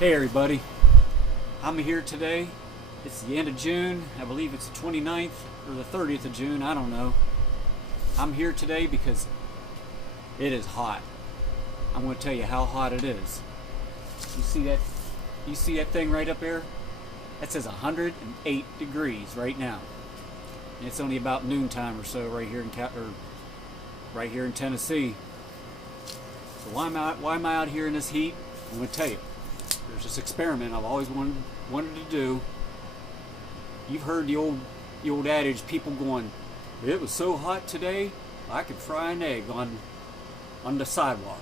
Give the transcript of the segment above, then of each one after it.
Hey everybody, I'm here today. It's the end of June. I believe it's the 29th or the 30th of June. I don't know. I'm here today because it is hot. I'm going to tell you how hot it is. You see that? You see that thing right up there? That says 108 degrees right now. And it's only about noontime or so right here in Tennessee. So why am I out here in this heat? I'm going to tell you. There's this experiment I've always wanted to do. You've heard the old adage, people going, "It was so hot today, I could fry an egg on the sidewalk."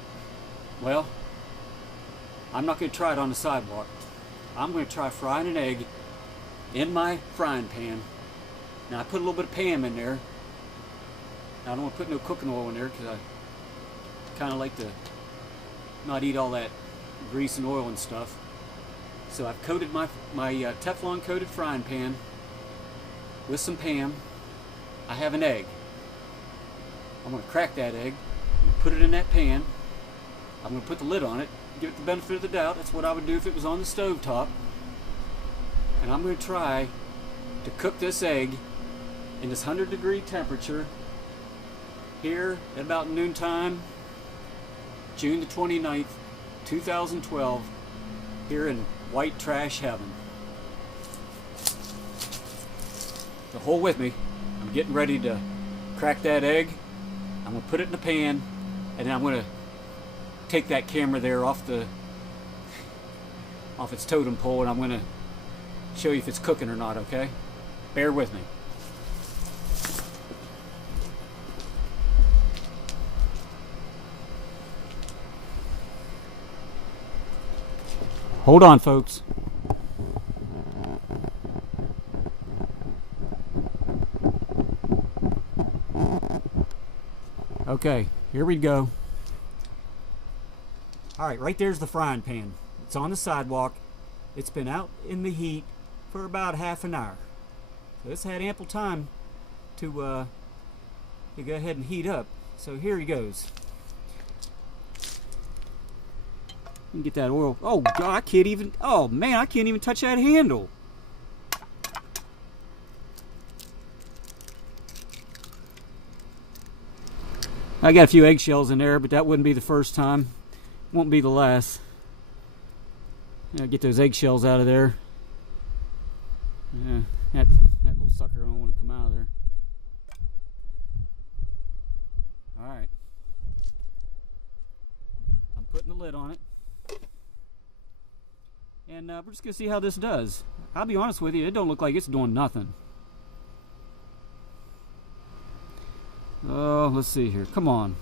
Well, I'm not going to try it on the sidewalk. I'm going to try frying an egg in my frying pan. Now I put a little bit of Pam in there. Now, I don't want to put no cooking oil in there because I kind of like to not eat all that grease and oil and stuff. So I've coated my Teflon coated frying pan with some Pam. I have an egg. I'm going to crack that egg and put it in that pan. I'm going to put the lid on it, give it the benefit of the doubt. That's what I would do if it was on the stove top. And I'm going to try to cook this egg in this 100-degree temperature here at about noontime, June the 29th, 2012, here in white trash heaven. So hold with me. I'm getting ready to crack that egg. I'm going to put it in the pan, and then I'm going to take that camera there off its totem pole, and I'm going to show you if it's cooking or not, okay? Bear with me. Hold on, folks. Okay, here we go. Alright, right there's the frying pan. It's on the sidewalk. It's been out in the heat for about half an hour. So it's had ample time to go ahead and heat up. So here he goes. You can get that oil. Oh God, I can't even. Oh man, I can't even touch that handle. I got a few eggshells in there, but that wouldn't be the first time. Won't be the last. Get those eggshells out of there. Yeah, that little sucker, I don't want to come out of there. Alright. I'm putting the lid on it. And we're just going to see how this does. I'll be honest with you, it don't look like it's doing nothing. Oh, let's see here. Come on.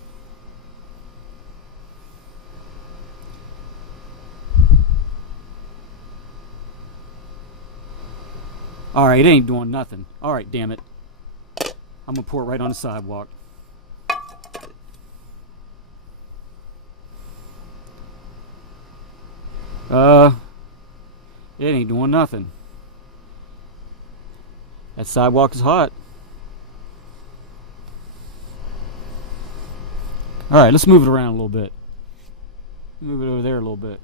Alright, it ain't doing nothing. Alright, damn it. I'm going to pour it right on the sidewalk. It ain't doing nothing. That sidewalk is hot. Alright, let's move it around a little bit. Move it over there a little bit.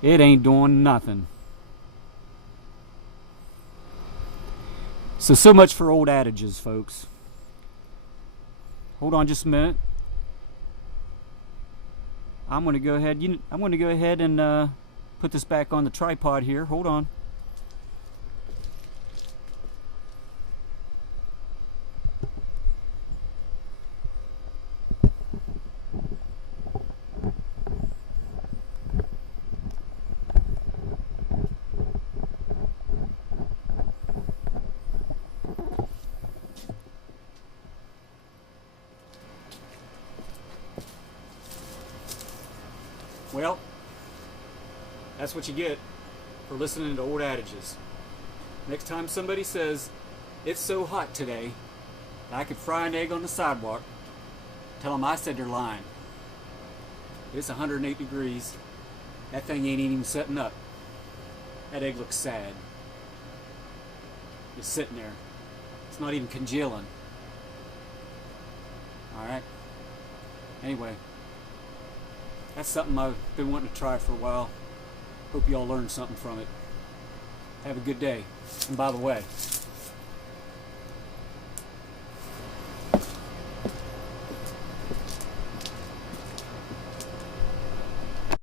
It ain't doing nothing. So much for old adages, folks. Hold on just a minute. I'm going to go ahead and put this back on the tripod here. Hold on. Well, that's what you get for listening to old adages. Next time somebody says, "It's so hot today that I could fry an egg on the sidewalk," tell them I said they're lying. It's 108 degrees. That thing ain't even setting up. That egg looks sad. It's sitting there. It's not even congealing. Alright? Anyway, That's something I've been wanting to try for a while. Hope you all learned something from it. Have a good day. And by the way,